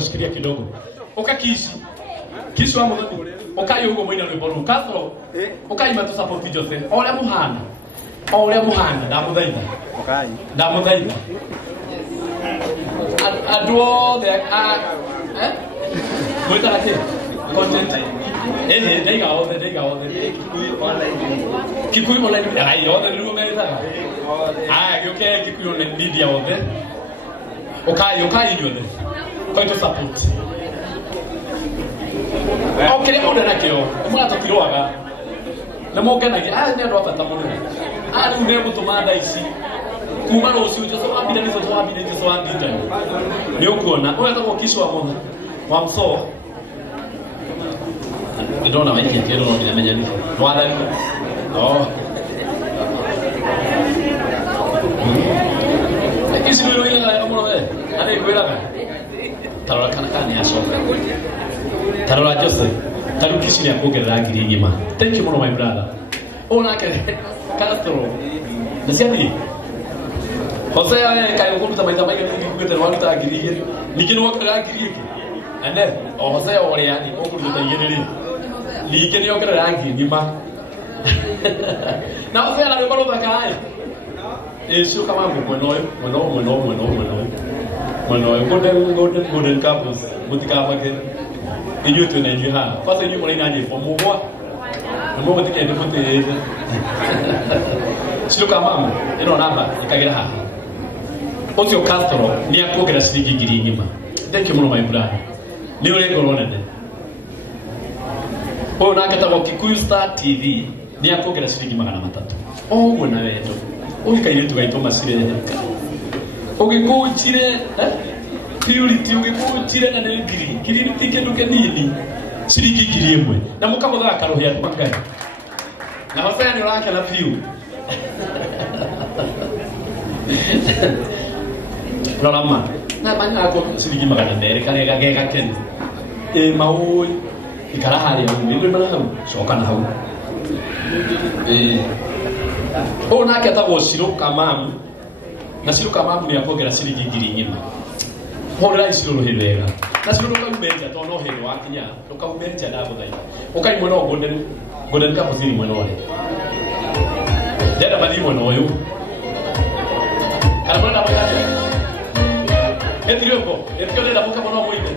Sikiria kidogo. Okakisi. Kisu wa muthoni. Okayo ugo moina rwimbo ru. Katro. Okaima tu support Jose. Oria muhana. Ndamuthaitha. Okay. Ndamuthaitha. Adwo the Mwita lake. Content. Ndaiga othe. Kikuyu online. Ai othe ndio umerethaga. Gioke Kikuyu online media othe. Okayo nyothe. Going to support. Okay, mo na kio. Mo na tokiroaga. Na mo gana gi ne ndo abata mo ne. Ni ne mo to manda isi. Kuma ro si ujo so abida ni so abida ni so abida. Ni ukuona. Oya to kiswa mo. Wamso. Ndona wengi kero no binamenya ni. Twala ni. Oh. Isi no ina mo no. Ane kwela. Tarora kana yacoka. Tarora Jose. Tarukisi ni akugerera ngiri ngima. Thank you muno my brother. Ona ke Castro. Nasiani. Jose ya kai ko mtamaita mai ngiri kugete wali ta ngiri. Nikino wakara ngiri iki. Ane Jose ore yani ko kuruta ngiri. Likeni okera ngiri ngima. Na Jose ana ko ro kai. Sio kama mkono. Bueno, golden campus, mutikapa ke. Inyo to Nigeria. Pasa inyo mole nanye fomo wa. Mo mutike ndo fote. Sio kama ino namba ikagira ha. Otio Castro ni akogera sigi giri nyima. Thank you my brother. Ni ule corona ne. Na kata kwa Kikuyu Star TV ni akogera sigi 300. Mwana wetu. Ukaiye tugaito masire. Ogikuchire purity ogikuchire na ngiri tikenduke nini ciriki ngiri imwe na mukamutha karuhia twakai na Hosea ni urake na piu Rorama na banya ako ciriki 200 kane gagega ken mau ikara hari au ndio mana hau soka na hau ona ketagwo Siruka Mamu na Siruka Mamu ni akogera ciriki ngiri ngima hora isiro hethega na Siruka umeja to no hero akinya toka umeja na bothaitha ukai mwana golden cup zini mwana wale dada bali mwana oyo kana mwana mwana etirioko etirioko da boka mwana moide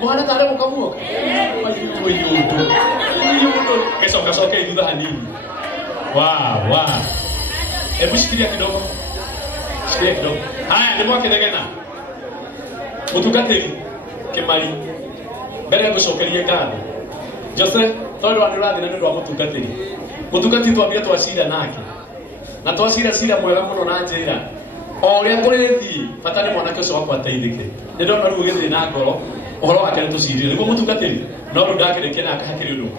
mwana tare boka muoka yudo keso ke yuda hanini wow hebu shikilia kidogo haya ni mwake degena mutugateri kemari mbere gucokeria ngatho Jose todo andurathi na ndu wa mutugateri twambia twacira nake na twacira mwega muno na njira o ria kurithi fatani mwanake ucio wakwa teithike ni ndo maru githi na ngoro uhoro wake ni tucirire niguo mutugateri no ru ndakirikia na akahakiri undu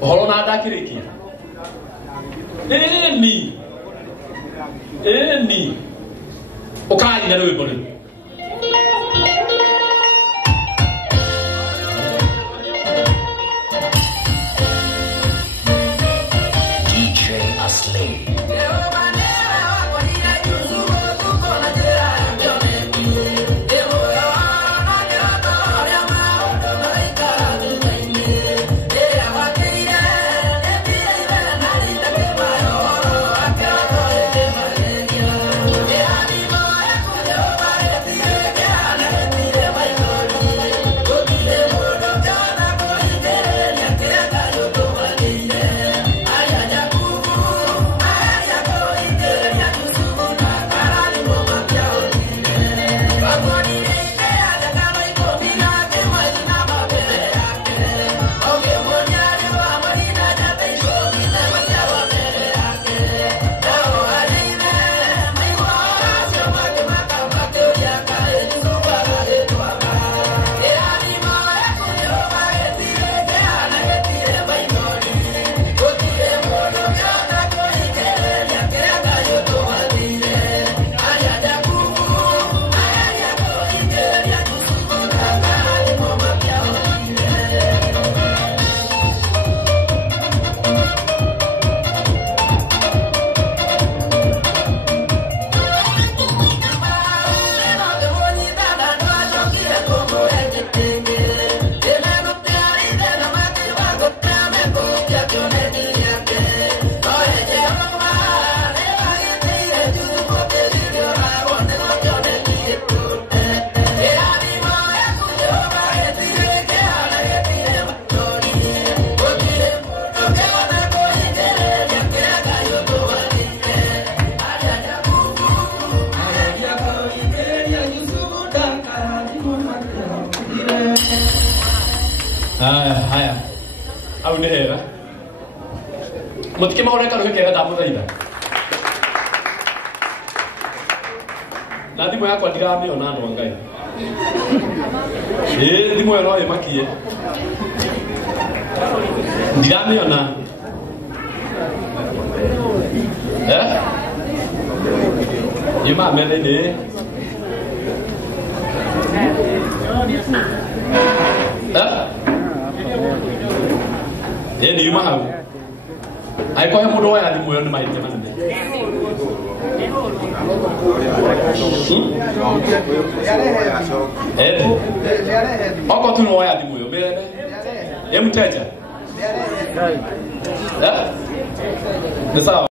uhoro na ndakirikia Eni ukari na rwimbo ri DJ Aslay Haya. Au ni hera. Mutike maore karo kega damu thaitha. Na thimo yakwa ndiramiona andu Ngai. Thimo eno imakie. Ndiramiona. Yuma mele ni. Ni yuma hau. Ai ko he mundu wa thimo yo ni maite manene. Oko tu no ya thimo yo mele. Mteja. Ni sawa.